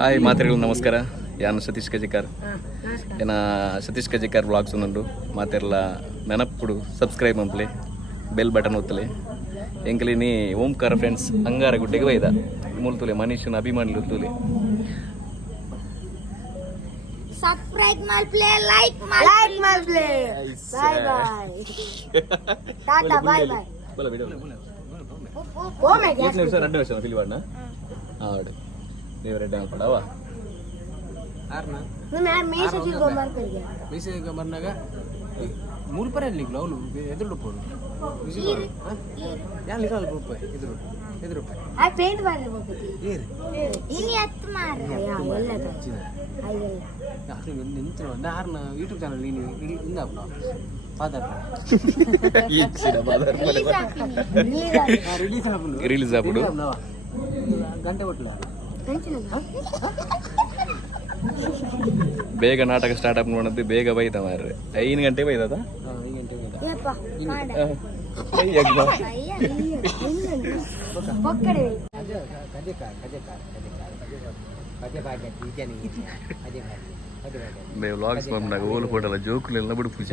Hi ಮಾತೆರೆಗಳು ನಮಸ್ಕಾರ ಯಾನು ಸತೀಶ್ ಕಜಿಕಾರ್ ಏನ ಸತೀಶ್ ಕಜಿಕಾರ್ ವ್ಲಾಗ್ಸ್ ಅನ್ನೋದು ಮಾತೆರೆಲ್ಲ ನೆನಪು ಕೊಡು ಸಬ್ಸ್ಕ್ರೈಬ್ ಅಂತಲೆ ಬೆಲ್ ಬಟನ್ ಒತ್ತಲೆ ಎಂಕಲಿ ನೀ ಓಂಕಾರ ಫ್ರೆಂಡ್ಸ್ ಅಂಗಾರ ಗುಡ್ಡೆಗೆ ಒಯ್ದ ಮುಲ್ತುಲೆ ಮನುಷ್ಯನ ಅಭಿಮಾನಿ ಲುತ್ತುಲೆ ಸಬ್ಸ್ಕ್ರೈಬ್ ಮಾಡ್ಲೆ ಲೈಕ್ ಲೈಕ್ ಮಾಡ್ಲೆ ಬಾಯ್ ಬಾಯ್ ಟಾಟಾ ಬಾಯ್ ಬಾಯ್ ಬಲ ವಿಡಿಯೋ ಬಲ ಬಲ ಓ ಓ ಓ ಮೈ ಗಾಡ್ ಎಷ್ಟು ನಿಮಿಷ ರೆಂಡ ನಿಮಿಷ ಫಿಲ್ ಮಾಡ್ನಾ ஆடு ஃபேவரட்டா படவா ரிலீஸ் ஆகும் బేగ నాటక స్టార్ట్ అప్ నుండి బేగ పోయితా మరి ఐదు గంటే పోయితా మేము లాగ్స్ మేము నాకు ఓలు ఫోటోలో జోకులు వెళ్ళినప్పుడు పూజ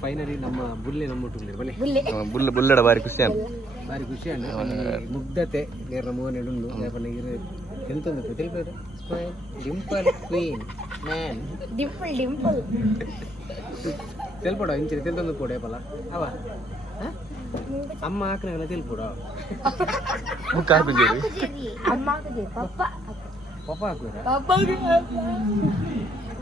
ಫೈನಲಿ ನಮ್ಮ ಬುಲ್ಲೆ ನಮ್ಮ ಬುಲ್ಲಡ ಬಾರಿ ಅಂತ ಬಾರಿ ಖುಷಿ ಮುಗ್ಧತೆ ಖುಷಿಯನ್ನು ಮುಗ್ಧತೆಲ್ಪಡೋ ಇಂಚಿರಿಂತೊಂದು ಕೊಡೋ ಪಲ್ಲ ಅಮ್ಮ ಹಾಕಿದ್ರೆ ತಿಳ್ಕೊಡೋದು ಪಪ್ಪ ಹಾಕಿದ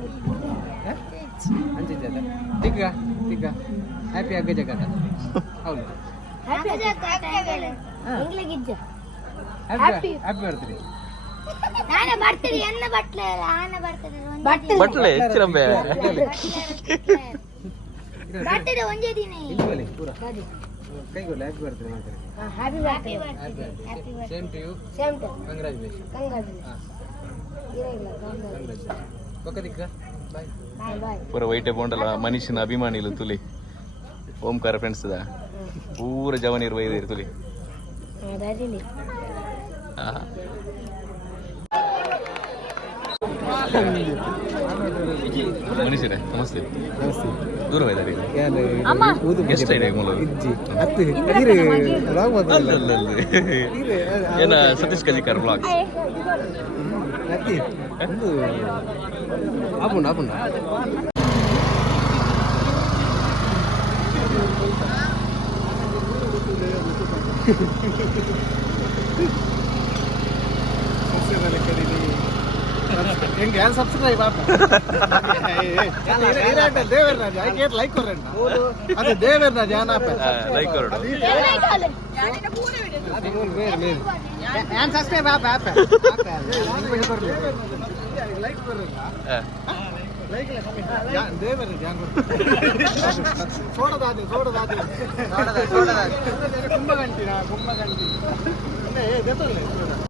ಹ್ಯಾಪಿ ಜನ್ಮದಿನ ಹ್ಯಾಪಿ ಜನ್ಮದಿನ ಹ್ಯಾಪಿ ಜನ್ಮದಿನ ನಾನು बर्थडे ಅನ್ನ ಬಟ್ಲೆ ಆನ ಬರ್ತಿದ್ರೆ ಬಟ್ಲೆ happy birthday happy same to you same to congratulation congratulation ಹಿರೇ ವೈಟೆ ಬೋಂಡಲ್ಲ ಮನುಷ್ಯನ ಅಭಿಮಾನಿ ಇಲ್ಲ ತುಲಿ ಓಂಕಾರ ಫ್ರೆಂಡ್ಸ್ ಮನೇಷೇ ದೂರ ಏನ Satish ಕಲ್ಲಿಕಾರ್ blog Latif. Ah, eh? Benda. Apa nak, apa nak? Hehehehe Hehehehe Hehehehe Hehehehe எங்க ஏன் சப்ஸ்கிரைப் பாப்பேன் ஏராட்ட தேவர் ராஜா ஐ கேட் லைக் வரேன் அந்த தேவர் ராஜா நான் லைக் வரேன் நீ லைக் ஆலே யானே கூட விடு அது வேற வேற ஏன் சப்ஸ்கிரைப் பாப்பேன் பாப்பேன் லைக் வரேன் கும்பகண்டி கும்பகண்டி